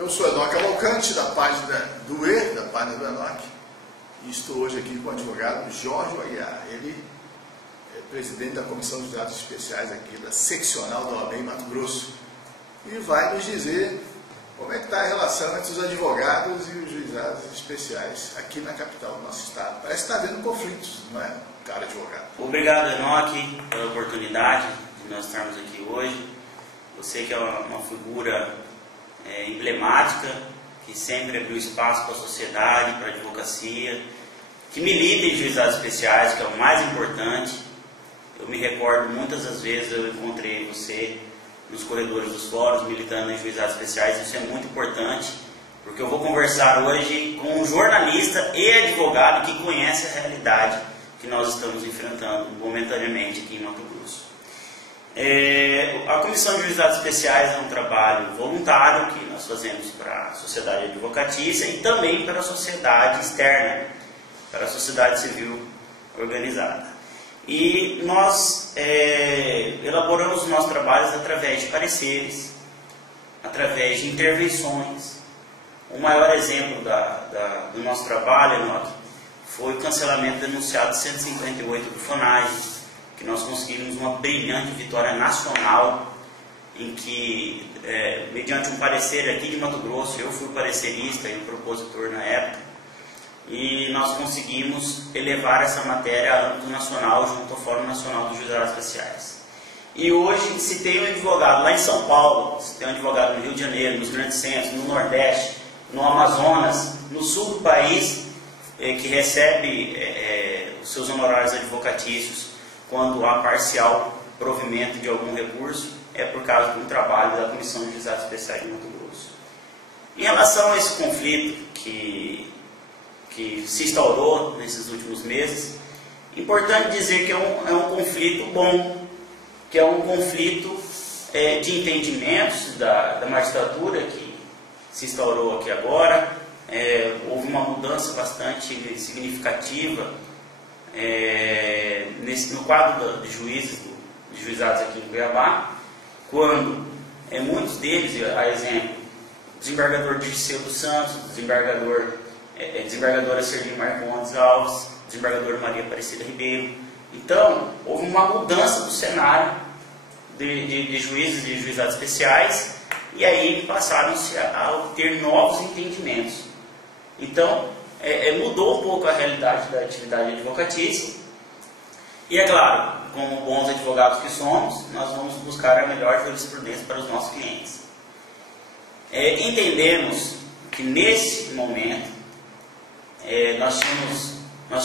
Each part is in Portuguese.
Eu sou Enoque Cavalcante, da página do E, da página do Enoque, e estou hoje aqui com o advogado Jorge Aguiar. Ele é presidente da Comissão de Juizados Especiais aqui da Seccional da OAB em Mato Grosso, e vai nos dizer como é que está a relação entre os advogados e os juizados especiais aqui na capital do nosso estado. Parece que está havendo conflitos, não é, cara advogado? Obrigado, Enoque, pela oportunidade de nós estarmos aqui hoje. Você que é uma figura emblemática, que sempre abriu espaço para a sociedade, para a advocacia, que milita em juizados especiais, que é o mais importante. Eu me recordo, muitas das vezes eu encontrei você nos corredores dos fóruns, militando em juizados especiais. Isso é muito importante, porque eu vou conversar hoje com um jornalista e advogado que conhece a realidade que nós estamos enfrentando momentaneamente aqui em Mato Grosso. A Comissão de Juizados Especiais é um trabalho voluntário que nós fazemos para a sociedade advocatícia e também para a sociedade externa, para a sociedade civil organizada. E nós elaboramos os nossos trabalhos através de pareceres, através de intervenções. O maior exemplo do nosso trabalho, Enoque, foi o cancelamento denunciado 158 do FONAI, que nós conseguimos uma brilhante vitória nacional, em que, mediante um parecer aqui de Mato Grosso, eu fui parecerista e o propositor na época, e nós conseguimos elevar essa matéria a âmbito nacional junto ao Fórum Nacional dos Juizados Especiais. E hoje, se tem um advogado lá em São Paulo, se tem um advogado no Rio de Janeiro, nos grandes centros, no Nordeste, no Amazonas, no sul do país, que recebe os seus honorários advocatícios quando há parcial provimento de algum recurso, é por causa de um trabalho da Comissão de Juizados Especiais de Mato Grosso. Em relação a esse conflito que se instaurou nesses últimos meses, é importante dizer que é um conflito bom, que é um conflito de entendimentos da magistratura que se instaurou aqui agora. Houve uma mudança bastante significativa no quadro de juizados aqui em Cuiabá, quando muitos deles, a exemplo, o desembargador Dirceu dos Santos, desembargadora Serginho Marcondes Alves, desembargadora Maria Aparecida Ribeiro. Então, houve uma mudança do cenário de juízes e juizados especiais, e aí passaram-se a obter novos entendimentos. Então, mudou um pouco a realidade da atividade advocatícia, e é claro, como bons advogados que somos, nós vamos buscar a melhor jurisprudência para os nossos clientes. Entendemos que nesse momento nós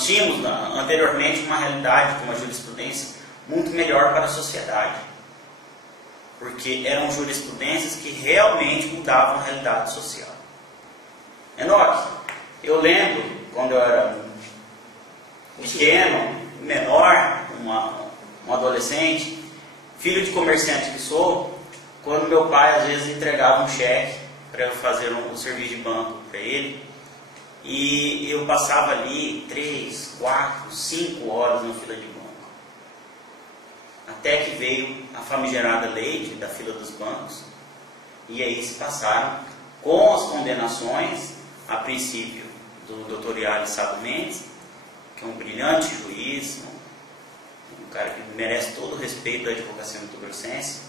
tínhamos anteriormente uma realidade com uma jurisprudência muito melhor para a sociedade, porque eram jurisprudências que realmente mudavam a realidade social. Enoque, eu lembro quando eu era pequeno, menor, um adolescente, filho de comerciante que sou, quando meu pai às vezes entregava um cheque para eu fazer um serviço de banco para ele, e eu passava ali 3, 4, 5 horas na fila de banco. Até que veio a famigerada lei da fila dos bancos, e aí se passaram com as condenações, a princípio do Dr. Iales Sabo Mendes, que é um brilhante juiz, um cara que merece todo o respeito da advocacia mato-grossense,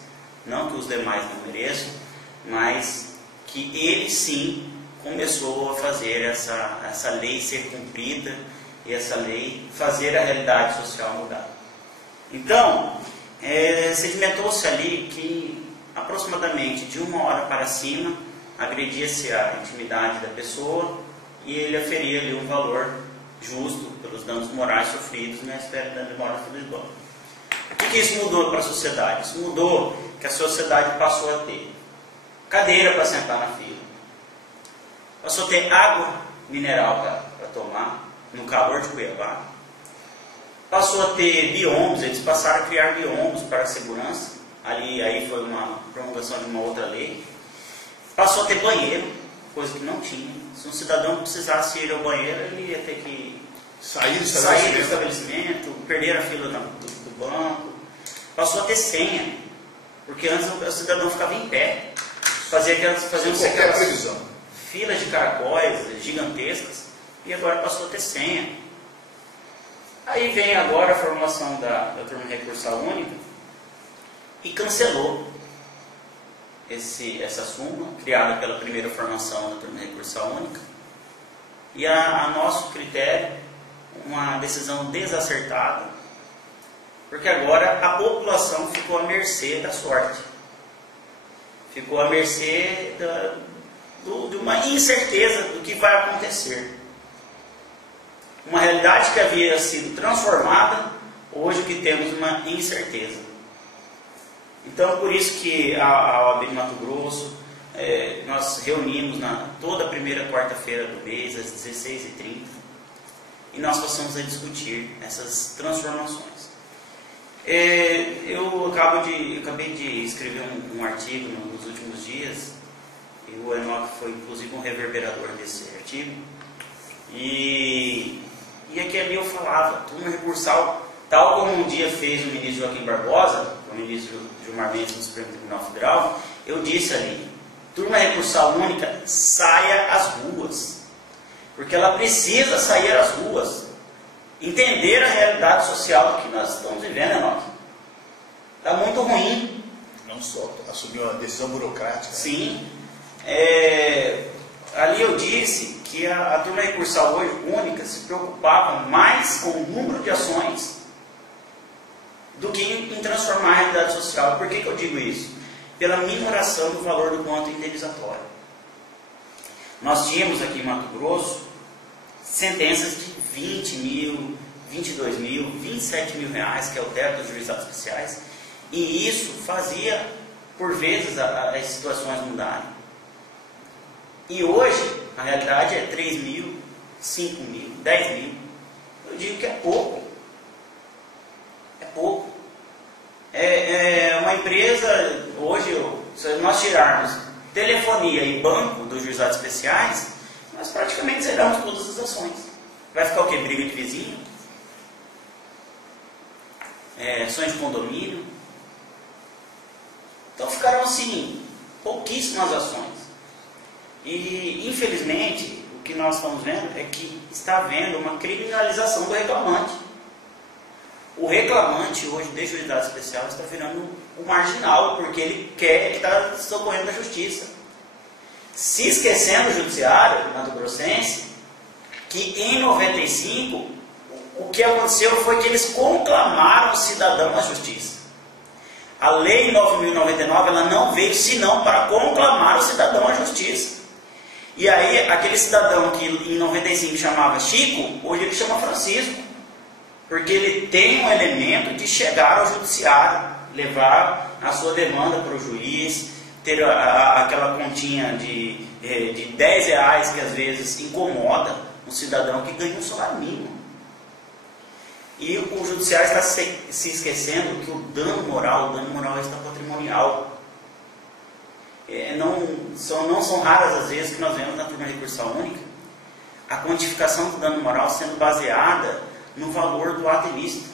não que os demais não mereçam, mas que ele sim começou a fazer essa lei ser cumprida e essa lei fazer a realidade social mudar. Então, sedimentou-se ali que aproximadamente de 1 hora para cima agredia-se a intimidade da pessoa e ele aferia ali um valor justo pelos danos morais sofridos na espera da demora do banco. O que isso mudou para a sociedade? Isso mudou que a sociedade passou a ter cadeira para sentar na fila, passou a ter água mineral para tomar no calor de Cuiabá, passou a ter biombos, eles passaram a criar biombos para a segurança, aí foi uma promulgação de uma outra lei, passou a ter banheiro, coisa que não tinha. Se um cidadão precisasse ir ao banheiro, ele ia ter que sair do estabelecimento, perder a fila do banco. Passou a ter senha, porque antes o cidadão ficava em pé, Faziam aquelas previsão. Filas de caracóis gigantescas e agora passou a ter senha. Aí vem agora a formulação da turma recursal única e cancelou essa súmula criada pela primeira formação da turma recursal única e a nosso critério uma decisão desacertada, porque agora a população ficou à mercê da sorte, ficou à mercê de uma incerteza do que vai acontecer. Uma realidade que havia sido transformada, hoje que temos uma incerteza. Então, por isso que a OAB de Mato Grosso, nós reunimos toda a primeira quarta-feira do mês, às 16h30, e nós passamos a discutir essas transformações. Eu acabei de escrever um artigo nos últimos dias, e o Enoque foi inclusive um reverberador desse artigo, e aqui ali eu falava, turma recursal, tal como um dia fez o ministro Joaquim Barbosa, o ministro Gilmar Mendes do Supremo Tribunal Federal, eu disse ali, turma recursal única, saia às ruas, porque ela precisa sair às ruas, entender a realidade social que nós estamos vivendo, Enoque. Está muito ruim. Não só assumir uma decisão burocrática. Sim. Ali eu disse que a turma recursal hoje única se preocupava mais com o número de ações do que em transformar a realidade social. Por que eu digo isso? Pela minoração do valor do quanto indenizatório. Nós tínhamos aqui em Mato Grosso sentenças de 20 mil, 22 mil, 27 mil reais, que é o teto dos juizados especiais, e isso fazia, por vezes, as situações mudarem. E hoje, a realidade é 3 mil, 5 mil, 10 mil. Eu digo que é pouco. É pouco. Uma empresa, hoje, se nós tirarmos telefonia e banco dos juizados especiais, nós praticamente zeramos todas as ações. Vai ficar o quê? Briga de vizinho? Ações de condomínio? Então ficaram assim, pouquíssimas ações. E, infelizmente, o que nós estamos vendo é que está havendo uma criminalização do reclamante. O reclamante hoje de juizado especial está virando um marginal, porque ele está socorrendo a justiça. Se esquecendo o judiciário mato-grossense, que em 95, o que aconteceu foi que eles conclamaram o cidadão à justiça. A lei 9.099, ela não veio senão para conclamar o cidadão à justiça. E aí, aquele cidadão que em 95 chamava Chico, hoje ele chama Francisco. Porque ele tem um elemento de chegar ao judiciário, levar a sua demanda para o juiz, ter aquela continha de 10 reais que às vezes incomoda um cidadão que ganha um salário mínimo. E o judiciário está se esquecendo que o dano moral está patrimonial. Não são raras as vezes que nós vemos na turma recursal única a quantificação do dano moral sendo baseada no valor do ato ilícito.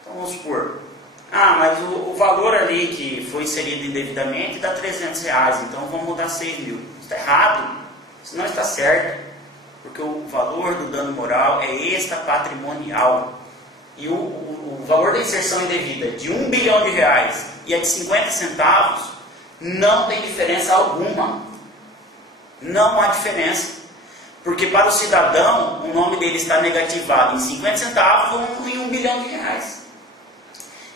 Então vamos supor, mas o valor ali que foi inserido indevidamente dá 300 reais, então vamos dar 6 mil. Isso está errado, isso não está certo, porque o valor do dano moral é extrapatrimonial. E o valor da inserção indevida de 1 bilhão de reais e a de 50 centavos não tem diferença alguma. Não há diferença. Porque para o cidadão, o nome dele está negativado em 50 centavos ou em 1 bilhão de reais.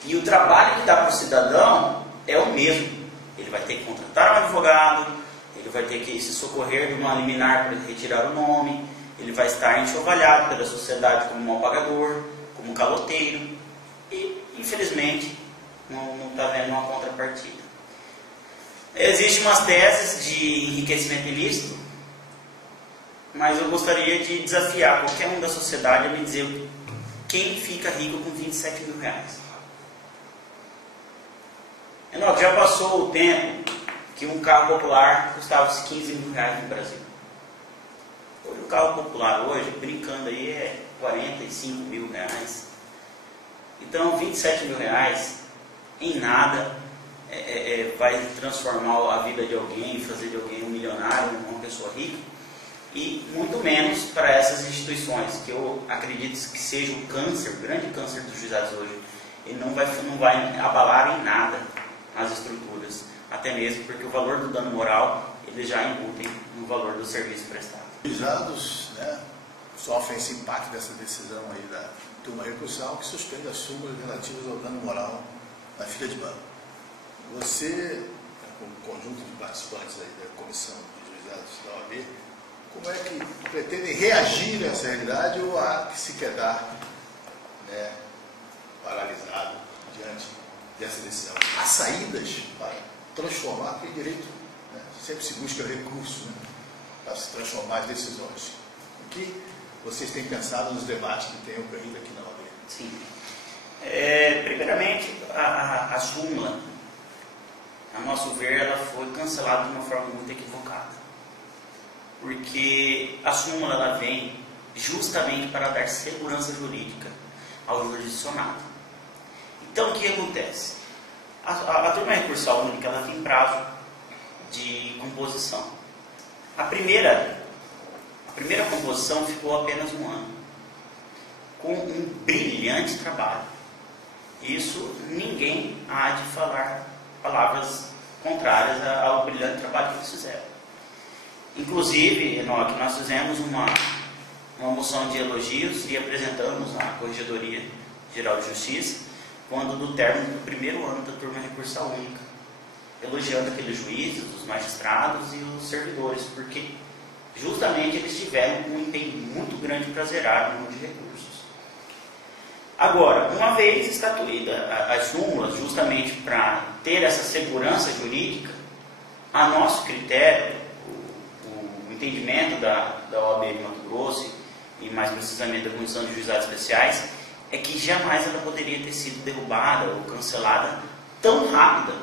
E o trabalho que dá para o cidadão é o mesmo. Ele vai ter que contratar um advogado, ele vai ter que se socorrer de uma liminar para retirar o nome, ele vai estar enxovalhado pela sociedade como mal pagador, como caloteiro, e infelizmente não está vendo uma contrapartida. Existem umas teses de enriquecimento ilícito, mas eu gostaria de desafiar qualquer um da sociedade a me dizer quem fica rico com 27 mil reais. Enoque, já passou o tempo que um carro popular custava 15 mil reais no Brasil. Hoje um carro popular, hoje, brincando aí, é 45 mil reais. Então 27 mil reais em nada vai transformar a vida de alguém, fazer de alguém um milionário, uma pessoa rica, e muito menos para essas instituições, que eu acredito que seja o câncer, o grande câncer dos juizados hoje. Ele não vai abalar em nada as estruturas, até mesmo porque o valor do dano moral eles já imputem no valor do serviço prestado. Os juizados, né, sofrem esse impacto dessa decisão aí da turma recursal que suspende as súmulas relativas ao dano moral na fila de banco. Você, com o conjunto de participantes aí da comissão de juizados da OAB, como é que pretendem reagir a essa realidade ou há que se quedar, né, paralisado diante dessa decisão? Há saídas para transformar, porque em direito, né, sempre se busca recurso, né, para se transformar as decisões. O que vocês têm pensado nos debates que têm ocorrido aqui na OAB? Sim. Primeiramente, a súmula, a nosso ver, ela foi cancelada de uma forma muito equivocada. Porque a súmula ela vem justamente para dar segurança jurídica ao jurisdicionado. Então, o que acontece? A turma recursal única ela tem prazo de composição. A primeira composição ficou apenas 1 ano, com um brilhante trabalho. Isso ninguém há de falar palavras contrárias ao brilhante trabalho que eles fizeram. Inclusive, nós fizemos uma moção de elogios e apresentamos à Corregedoria Geral de Justiça quando do término do primeiro ano da turma recursal única, elogiando aqueles juízes, os magistrados e os servidores, porque justamente eles tiveram um empenho muito grande para zerar o número de recursos. Agora, uma vez estatuída as súmulas, justamente para ter essa segurança jurídica, a nosso critério, o entendimento da OAB de Mato Grosso e mais precisamente da Comissão de Juizados Especiais, é que jamais ela poderia ter sido derrubada ou cancelada tão rápida.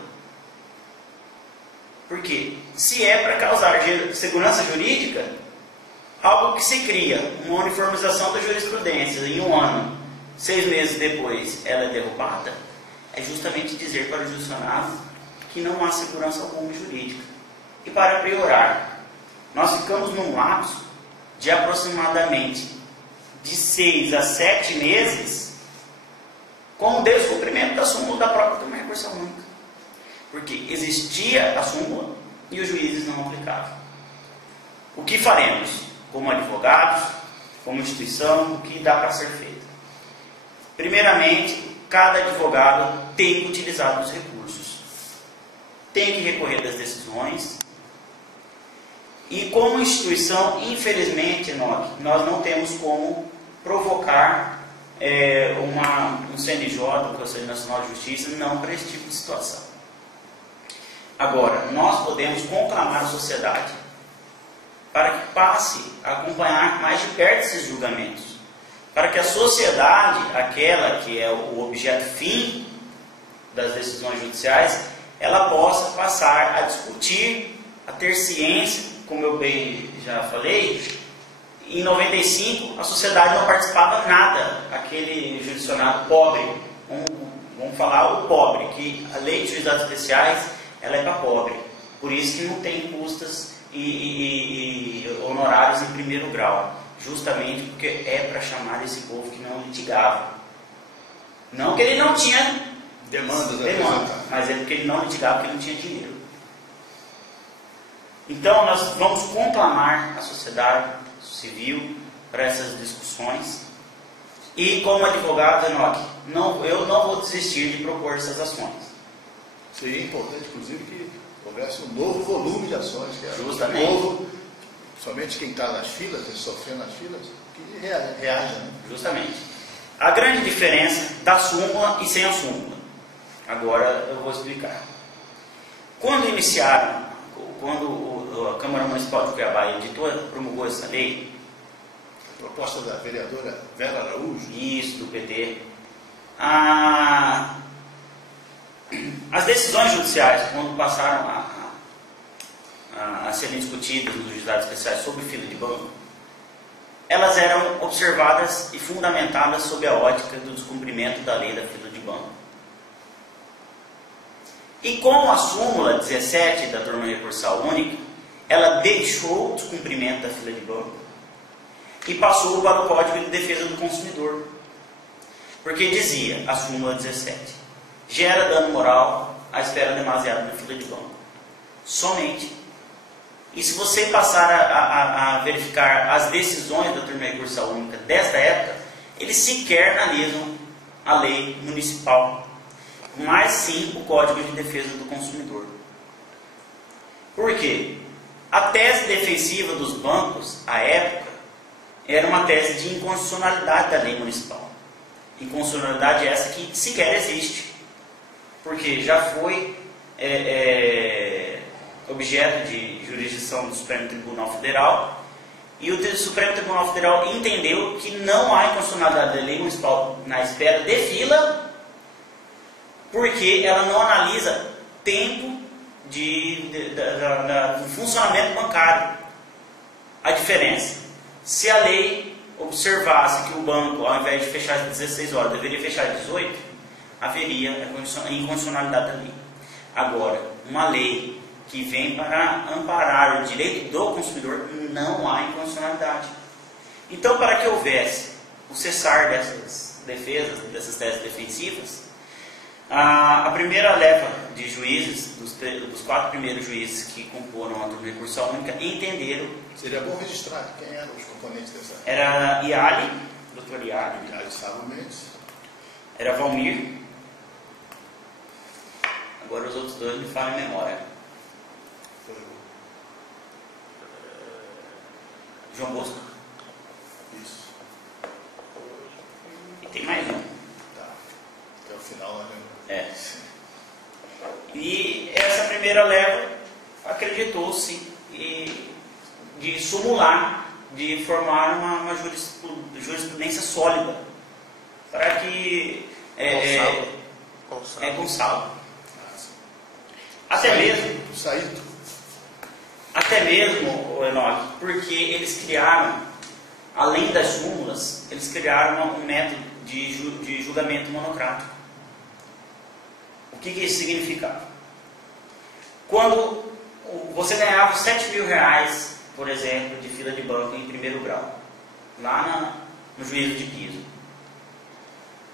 Porque se é para causar segurança jurídica, algo que se cria, uma uniformização da jurisprudência em 1 ano, 6 meses depois ela é derrubada, é justamente dizer para o jurisdicionado que não há segurança alguma jurídica. E para piorar, nós ficamos num lapso de aproximadamente de 6 a 7 meses com o descumprimento da súmula da própria turma recursal única. Porque existia a súmula e os juízes não aplicavam. O que faremos como advogados, como instituição, o que dá para ser feito? Primeiramente, cada advogado tem que utilizar os recursos, tem que recorrer das decisões. E como instituição, infelizmente, nós não temos como provocar um CNJ, o Conselho Nacional de Justiça, não para esse tipo de situação. Agora, nós podemos conclamar a sociedade para que passe a acompanhar mais de perto esses julgamentos, para que a sociedade, aquela que é o objeto fim das decisões judiciais, ela possa passar a discutir, a ter ciência. Como eu bem já falei, em 95 a sociedade não participava nada, aquele jurisdicionado pobre, vamos falar o pobre, que a lei de juizados especiais ela é para pobre, por isso que não tem custas e honorários em primeiro grau, justamente porque é para chamar esse povo que não litigava. Não que ele não tinha demanda, mas é porque ele não litigava, porque ele não tinha dinheiro. Então, nós vamos conclamar a sociedade civil para essas discussões. E, como advogado, eu não vou desistir de propor essas ações. Seria importante, inclusive, que houvesse um novo volume de ações, que justamente. O povo, somente quem está nas filas, sofrendo nas filas, que reaja. Né? Justamente. A grande diferença da súmula e sem a súmula. Agora eu vou explicar. Quando a Câmara Municipal de Cuiabá promulgou essa lei, a proposta da vereadora Vera Araújo, isso, do PT, as decisões judiciais, quando passaram a serem discutidas nos juizados especiais sobre fila de banco, elas eram observadas e fundamentadas sob a ótica do descumprimento da lei da fila de banco. E com a súmula 17 da turma recursal única, ela deixou o descumprimento da fila de banco e passou para o Código de Defesa do Consumidor. Porque dizia, a súmula 17, gera dano moral à espera demasiada na fila de banco. Somente. E se você passar a verificar as decisões da turma recursal única desta época, eles sequer analisam a lei municipal, mas sim o Código de Defesa do Consumidor. Por quê? A tese defensiva dos bancos, à época, era uma tese de inconstitucionalidade da lei municipal. Inconstitucionalidade essa que sequer existe, porque já foi objeto de jurisdição do Supremo Tribunal Federal, e o Supremo Tribunal Federal entendeu que não há inconstitucionalidade da lei municipal na espera de fila, porque ela não analisa tempo do funcionamento bancário. A diferença, se a lei observasse que o banco, ao invés de fechar às 16 horas, deveria fechar às 18, haveria a inconstitucionalidade da lei. Agora, uma lei que vem para amparar o direito do consumidor, não há inconstitucionalidade. Então, para que houvesse o cessar dessas defesas, dessas teses defensivas, a primeira leva de juízes, dos 4 primeiros juízes que comporam a turma recursal única, entenderam. Seria bom registrar quem eram os componentes dessa. Era Iali, doutor Iali. Iali Sávio Mendes. Era Valmir. Agora os outros dois me falam em memória. João Bosco. Isso. E tem mais um. Tá. Até o final lá mesmo. E essa primeira leva acreditou-se de sumular, de formar uma jurisprudência sólida para que Gonçalo. Até mesmo, Enoque, porque eles criaram, além das súmulas, eles criaram um método de julgamento monocrático. O que isso significava? Quando você ganhava 7 mil reais, por exemplo, de fila de banco em primeiro grau, lá no juízo de piso,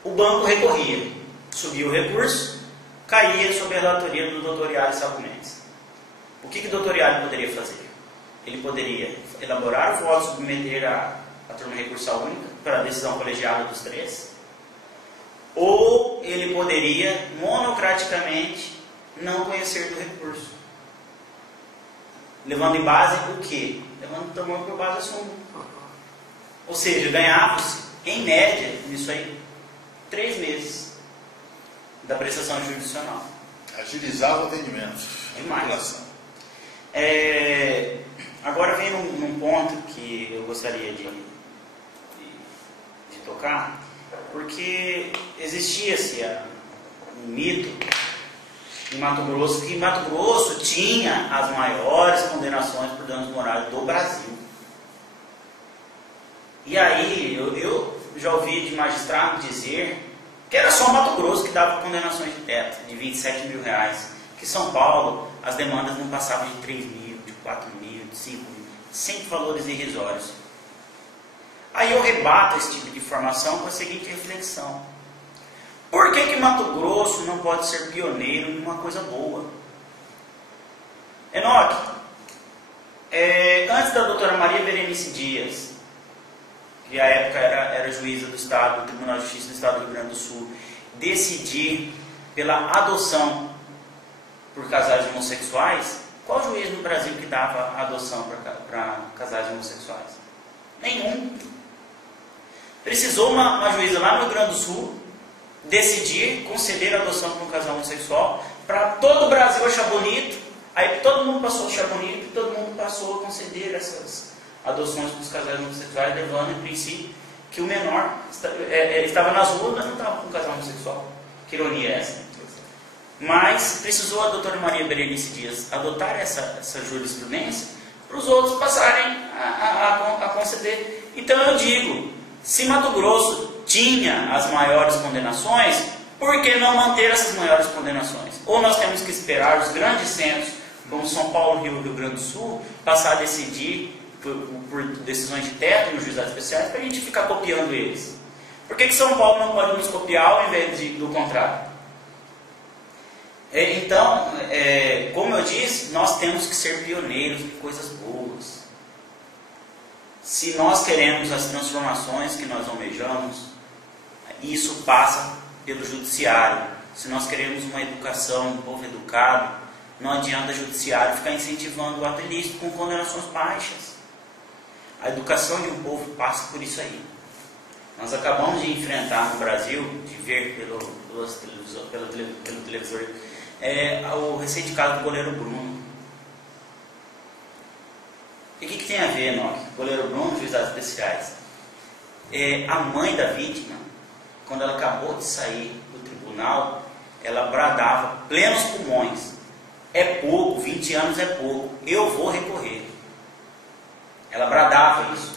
o banco recorria, subia o recurso, caía sob a relatoria do doutor Iali Sávio Mendes. O que o doutor Iali poderia fazer? Ele poderia elaborar o voto, submeter a turma recursal única para a decisão colegiada dos 3, ou ele poderia monocraticamente não conhecer do recurso, levando em base o quê? Tomando por base a súmula. Ou seja, ganhava-se, em média, nisso aí, 3 meses da prestação jurisdicional. Agilizava o atendimento. Demais. Agora vem num ponto que eu gostaria de tocar, porque existia-se um mito em Mato Grosso, que Mato Grosso tinha as maiores condenações por danos morais do Brasil. E aí eu já ouvi de magistrado dizer que era só Mato Grosso que dava condenações de teto, de 27 mil reais. Que São Paulo, as demandas não passavam de 3 mil, de 4 mil, de 5 mil, sempre valores irrisórios. Aí eu rebato esse tipo de informação com a seguinte reflexão: por que Mato Grosso não pode ser pioneiro em uma coisa boa? Enoque, antes da doutora Maria Berenice Dias, que à época era juíza do Estado, do Tribunal de Justiça do Estado do Rio Grande do Sul, decidir pela adoção por casais homossexuais, qual juiz no Brasil que dava adoção para casais homossexuais? Nenhum. Precisou uma juíza lá no Rio Grande do Sul decidir conceder a adoção para um casal homossexual, para todo o Brasil achar bonito, aí todo mundo passou a achar bonito e todo mundo passou a conceder essas adoções para os casais homossexuais, levando em princípio que o menor estava nas ruas, mas não estava com um casal homossexual. Que ironia é essa? Mas precisou a doutora Maria Berenice Dias adotar essa jurisprudência para os outros passarem a conceder. Então eu digo, se Mato Grosso tinha as maiores condenações, Por que não manter essas maiores condenações? Ou nós temos que esperar os grandes centros, como São Paulo, Rio Grande do Sul, passar a decidir por decisões de teto nos juizados especiais, para a gente ficar copiando eles. Por que São Paulo não pode nos copiar ao invés do contrário? Então, como eu disse, nós temos que ser pioneiros em coisas boas. Se nós queremos as transformações que nós almejamos, isso passa pelo judiciário. Se nós queremos uma educação, um povo educado, não adianta o judiciário ficar incentivando o ato ilícito com condenações baixas. A educação de um povo passa por isso aí. Nós acabamos de enfrentar no Brasil, de ver pelo televisor, o recente caso do goleiro Bruno. E o que tem a ver, Enoque? Goleiro Bruno, juizados especiais. A mãe da vítima, quando ela acabou de sair do tribunal, ela bradava plenos pulmões: é pouco, 20 anos é pouco, eu vou recorrer. Ela bradava isso.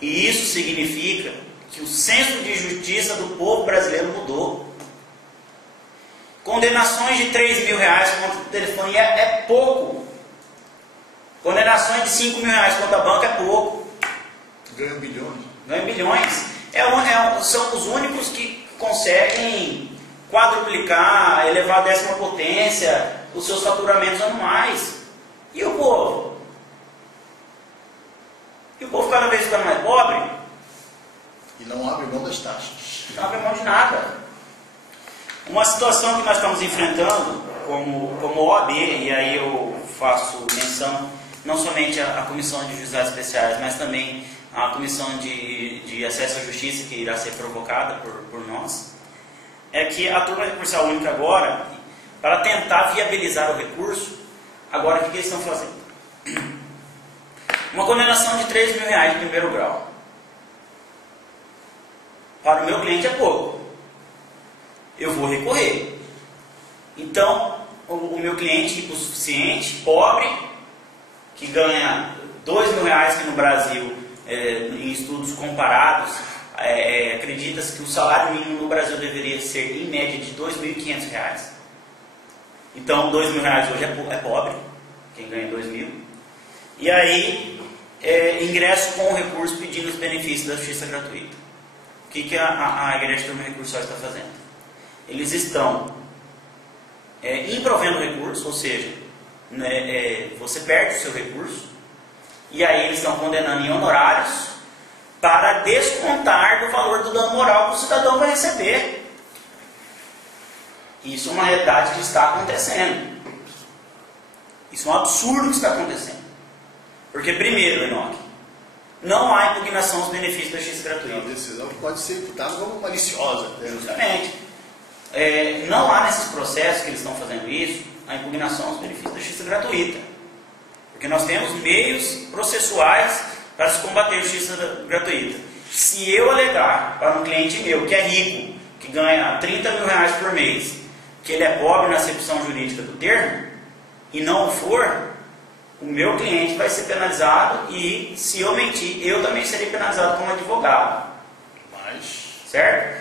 E isso significa que o senso de justiça do povo brasileiro mudou. Condenações de R$3.000 contra telefonia é pouco. Condenações de R$5.000 contra a banca é pouco. Ganham bilhões. Ganham bilhões. São os únicos que conseguem quadruplicar, elevar a 10ª potência os seus faturamentos anuais. E o povo? E o povo cada vez ficando mais pobre? E não abre mão das taxas. Não abre mão de nada. Uma situação que nós estamos enfrentando como OAB, e aí eu faço menção não somente à Comissão de Juizados Especiais, mas também à Comissão de Acesso à Justiça, que irá ser provocada por nós, é que a turma recursal única agora, para tentar viabilizar o recurso, agora o que eles estão fazendo? Uma condenação de R$3.000 de primeiro grau. Para o meu cliente é pouco. Eu vou recorrer. Então, o meu cliente hipossuficiente, pobre, que ganha R$2.000, que no Brasil, em estudos comparados, acredita-se que o salário mínimo no Brasil deveria ser, em média, de R$2.500. Então, R$2.000 hoje é pobre, quem ganha R$2.000. E aí, ingresso com o recurso pedindo os benefícios da justiça gratuita. O que a Igreja Turma Recursal está fazendo? Eles estão improvendo o recurso, ou seja, você perde o seu recurso, e aí eles estão condenando em honorários para descontar do valor do dano moral que o cidadão vai receber. Isso é uma realidade que está acontecendo. Isso é um absurdo que está acontecendo. Porque, primeiro, Enoque, não há impugnação aos benefícios da justiça gratuita. É uma decisão que pode ser imputada como maliciosa. Justamente. Não há nesses processos que eles estão fazendo isso, a impugnação aos benefícios da justiça gratuita. Porque nós temos meios processuais para se combater a justiça gratuita. Se eu alegar para um cliente meu que é rico, que ganha R$30.000 por mês, que ele é pobre na acepção jurídica do termo, e não o for, o meu cliente vai ser penalizado, e se eu mentir, eu também serei penalizado como advogado. Certo?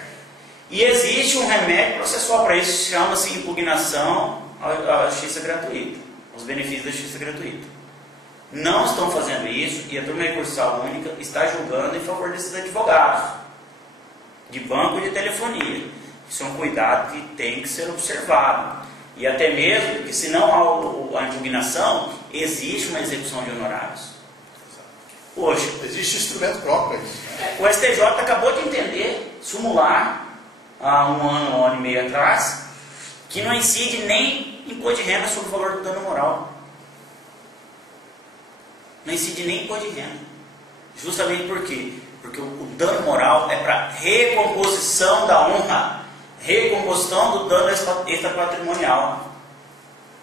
E existe um remédio processual para isso, chama-se impugnação à justiça gratuita, aos benefícios da justiça gratuita. Não estão fazendo isso, e a Turma Recursal Única está julgando em favor desses advogados, de banco e de telefonia. Isso é um cuidado que tem que ser observado. E até mesmo que, se não há a impugnação, existe uma execução de honorários. Poxa, existe instrumento próprio. O STJ acabou de entender, sumular, há um ano e meio atrás, que não incide nem imposto de renda sobre o valor do dano moral. Não incide nem imposto de renda. Justamente por quê? Porque o dano moral é para recomposição da honra, recomposição do dano extrapatrimonial.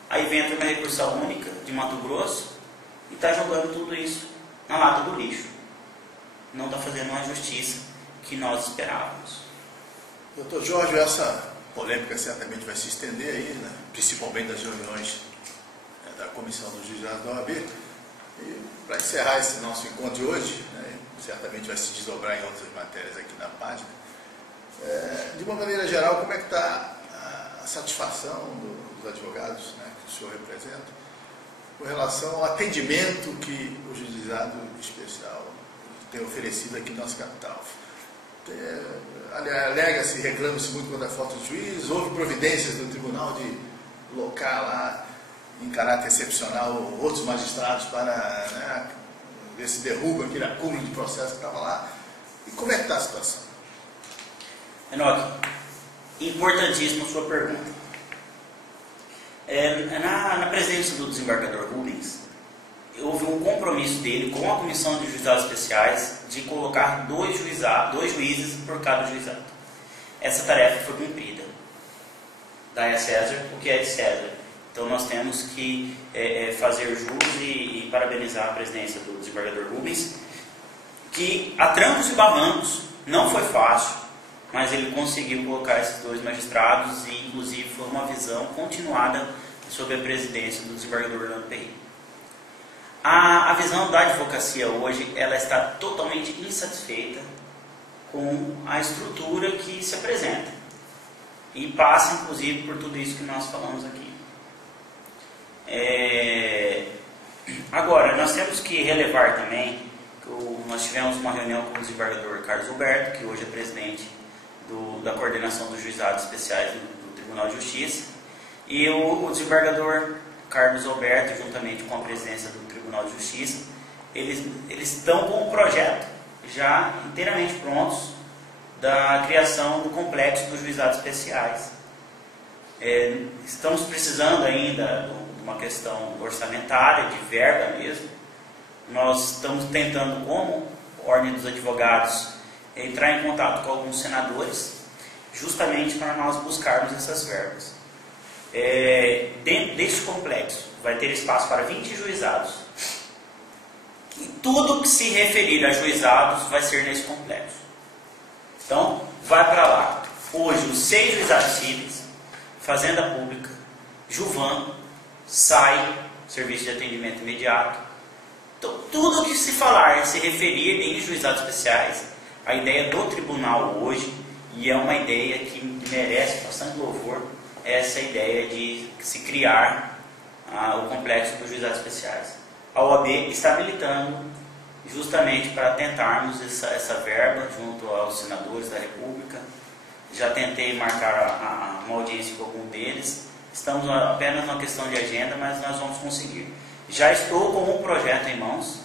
Aí vem a Turma Recursal Única de Mato Grosso e está jogando tudo isso na lata do lixo. Não está fazendo uma justiça que nós esperávamos. Doutor Jorge, essa polêmica certamente vai se estender aí, né? Principalmente das reuniões da Comissão dos Juizados da OAB. E para encerrar esse nosso encontro de hoje, né, certamente vai se desdobrar em outras matérias aqui na página, De uma maneira geral, como é que está a satisfação dos advogados, né, que o senhor representa, com relação ao atendimento que o juizado especial tem oferecido aqui na nossa capital? Alega-se, reclama-se muito quando é falta de juiz, houve providências do tribunal de colocar lá, em caráter excepcional, outros magistrados para, né, ver se derruba aquele acúmulo de processo que estava lá. E como é que está a situação? Enoque, importantíssima a sua pergunta. Na presidência do desembargador Rubens, houve um compromisso dele com a Comissão de Juizados Especiais de colocar dois juízes por cada juizado. Essa tarefa foi cumprida. Dai a César o que é de César. Então nós temos que fazer jus e parabenizar a presidência do desembargador Rubens, que a trancos e barrancos não foi fácil, mas ele conseguiu colocar esses dois magistrados e inclusive foi uma visão continuada sobre a presidência do desembargador Orlando Perry. A visão da advocacia hoje, ela está totalmente insatisfeita com a estrutura que se apresenta e passa inclusive por tudo isso que nós falamos aqui. Agora, nós temos que relevar também que nós tivemos uma reunião com o desembargador Carlos Alberto, que hoje é presidente da coordenação dos juizados especiais do Tribunal de Justiça, e o desembargador Carlos Alberto, juntamente com a presidência do Tribunal de Justiça, eles estão com o projeto já inteiramente prontos da criação do complexo dos juizados especiais. Estamos precisando ainda de uma questão orçamentária, de verba mesmo. Nós estamos tentando, como Ordem dos Advogados, entrar em contato com alguns senadores, justamente para nós buscarmos essas verbas. Dentro deste complexo vai ter espaço para 20 juizados. E tudo que se referir a juizados vai ser nesse complexo. Então, vai para lá. Hoje, os 6 juizados cíveis, Fazenda Pública, Juvan, SAI, Serviço de Atendimento Imediato. Então, tudo que se falar, se referir em juizados especiais, a ideia do tribunal hoje, e é uma ideia que merece bastante louvor, é essa ideia de se criar o complexo dos juizados especiais. A OAB está militando justamente para tentarmos essa verba junto aos senadores da República. Já tentei marcar uma audiência com algum deles. Estamos apenas numa questão de agenda, mas nós vamos conseguir. Já estou com um projeto em mãos.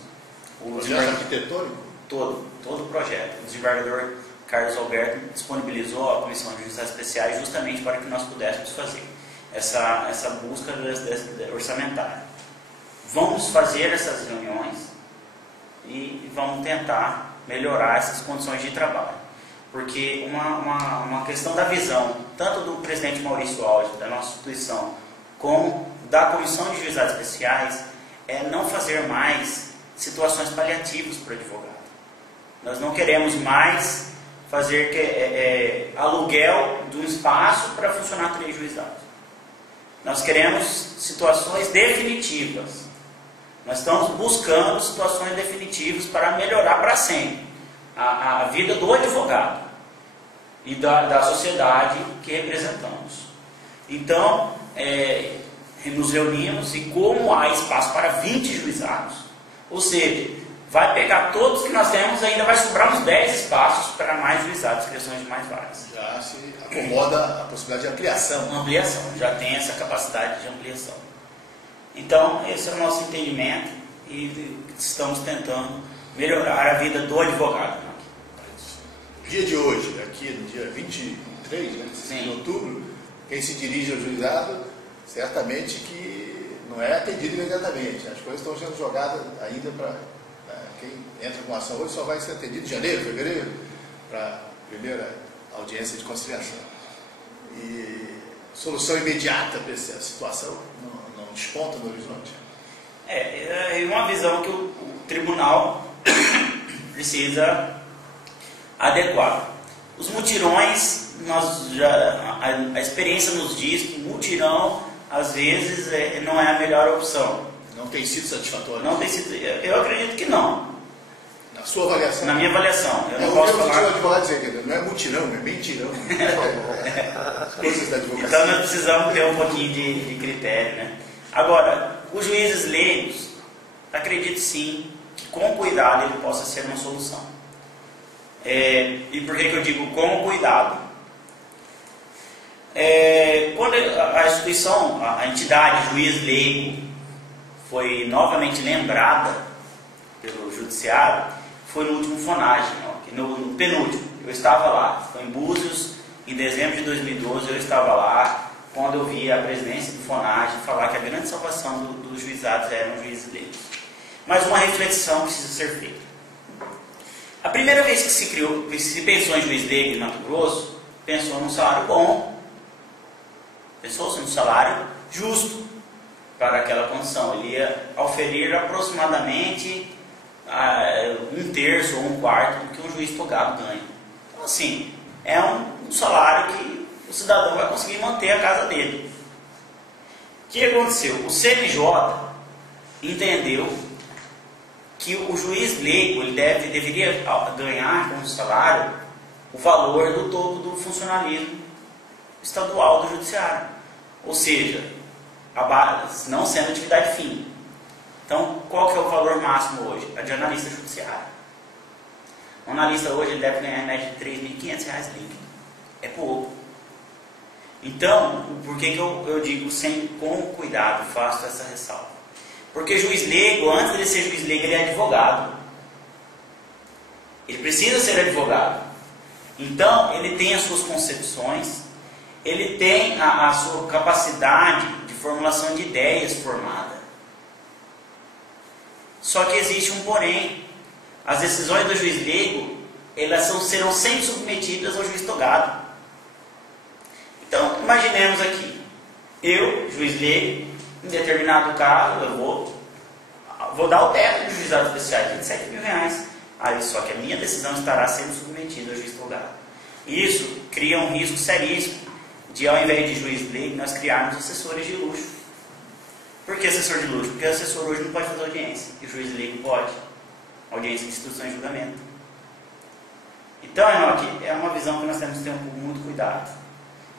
O projeto arquitetônico? Todo o projeto. O desembargador Carlos Alberto disponibilizou a Comissão de Juizados Especiais justamente para que nós pudéssemos fazer essa busca orçamentária. Vamos fazer essas reuniões e vamos tentar melhorar essas condições de trabalho. Porque uma questão da visão, tanto do presidente Maurício Alves, da nossa instituição, como da Comissão de Juizados Especiais, é não fazer mais situações paliativas para o advogado. Nós não queremos mais fazer aluguel de um espaço para funcionar 3 juizados. Nós queremos situações definitivas. Nós estamos buscando situações definitivas para melhorar para sempre a vida do advogado e da sociedade que representamos. Então, nos reunimos e como há espaço para 20 juizados, ou seja, vai pegar todos que nós temos, ainda vai sobrar uns 10 espaços para mais juizados, criações de mais vagas. Já se acomoda a possibilidade de ampliação. Uma ampliação, já tem essa capacidade de ampliação. Então, esse é o nosso entendimento e estamos tentando melhorar a vida do advogado. Dia de hoje, aqui no dia 23, né, de outubro, quem se dirige ao juizado, certamente que não é atendido imediatamente. As coisas estão sendo jogadas ainda para quem entra com ação hoje, só vai ser atendido em janeiro, fevereiro, para a primeira audiência de conciliação. E solução imediata para essa situação não desponta no horizonte. É uma visão que o tribunal precisa adequar. Os mutirões, a experiência nos diz que mutirão, às vezes, não é a melhor opção. Não tem sido satisfatório? Não tem sido, eu acredito que não. A sua avaliação? Na minha avaliação. Eu não posso falar... Eu advogado dizer, não é mutirão, é mentirão. As coisas da advocacia. Então nós precisamos ter um pouquinho de critério, né? Agora, os juízes leigos, acredito sim que com cuidado ele possa ser uma solução. E por que eu digo com cuidado? Quando a instituição, a entidade juiz leigo foi novamente lembrada pelo judiciário, foi no último FONAGE, no penúltimo. Eu estava lá, foi em Búzios, em dezembro de 2012 eu estava lá, quando eu vi a presidência do FONAGE falar que a grande salvação dos juizados eram os juízes leigos. Mas uma reflexão precisa ser feita. A primeira vez que se pensou em juiz leigo em Mato Grosso, pensou num salário bom, pensou-se num salário justo para aquela condição. Ele ia oferir aproximadamente 1/3 ou 1/4 do que um juiz togado ganha. Então, assim, é um salário que o cidadão vai conseguir manter a casa dele. O que aconteceu? O CNJ entendeu que o juiz leigo ele deveria ganhar com o salário o valor do todo do funcionalismo estadual do judiciário. Ou seja, a base, não sendo atividade fim. Então, qual que é o valor máximo hoje? A de analista judiciário. Um analista hoje ele deve ganhar em média de R$ 3.500 líquido. É pouco. Então, por que eu digo sempre com cuidado, faço essa ressalva? Porque juiz leigo, antes de ser juiz leigo, ele é advogado. Ele precisa ser advogado. Então, ele tem as suas concepções, ele tem a sua capacidade de formulação de ideias formada. Só que existe um porém. As decisões do juiz leigo, elas serão sempre submetidas ao juiz togado. Então, imaginemos aqui, eu, juiz leigo, em determinado caso, eu vou dar o teto dos juizados especiais, R$ 27.000. Aí, só que a minha decisão estará sendo submetida ao juiz togado. Isso cria um risco seríssimo de, ao invés de juiz leigo, nós criarmos assessores de luxo. Por que assessor de luxo? Porque o assessor hoje não pode fazer audiência, e o juiz leigo pode. Audiência de instrução e julgamento. Então, aqui é uma visão que nós temos que ter muito cuidado.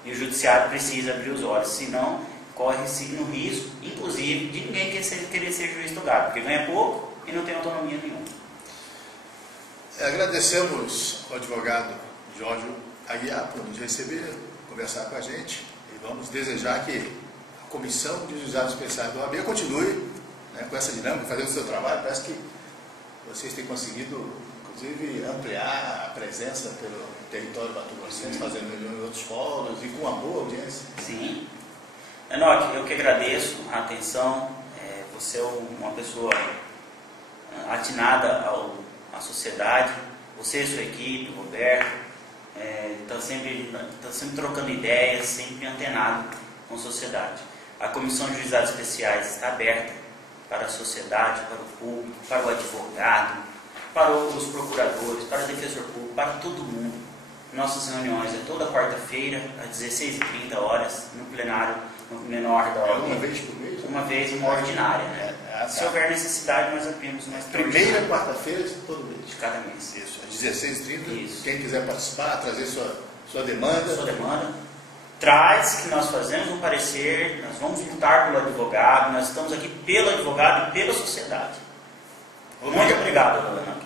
E o judiciário precisa abrir os olhos, senão corre-se no risco, inclusive, de ninguém querer ser juiz togado, porque ganha pouco e não tem autonomia nenhuma. Agradecemos ao advogado Jorge Aguiar por nos receber, conversar com a gente, e vamos desejar que a Comissão de Juizados Especiais do OAB continue, né, com essa dinâmica, fazendo o seu trabalho. Parece que vocês têm conseguido, inclusive, ampliar a presença pelo território mato-grossense, fazendo reuniões em outros fóruns e com uma boa audiência. Sim. Enoque, eu que agradeço a atenção. Você é uma pessoa atinada à sociedade. Você e sua equipe, Roberto, estão sempre trocando ideias, sempre antenado com a sociedade. A Comissão de Juizados Especiais está aberta para a sociedade, para o público, para o advogado, para os procuradores, para o defensor público, para todo mundo. Nossas reuniões é toda quarta-feira, às 16h30, no plenário menor da OAB. Uma vez por mês? Uma vez, uma ordinária. Né? Se houver necessidade, nós abrimos mais primeira quarta-feira de todo mês. De cada mês. Isso, às 16h30. Isso. Quem quiser participar, trazer sua demanda. Sua demanda. Traz que nós fazemos um parecer, nós vamos lutar pelo advogado, nós estamos aqui pelo advogado e pela sociedade. Muito obrigado, Dona Ana.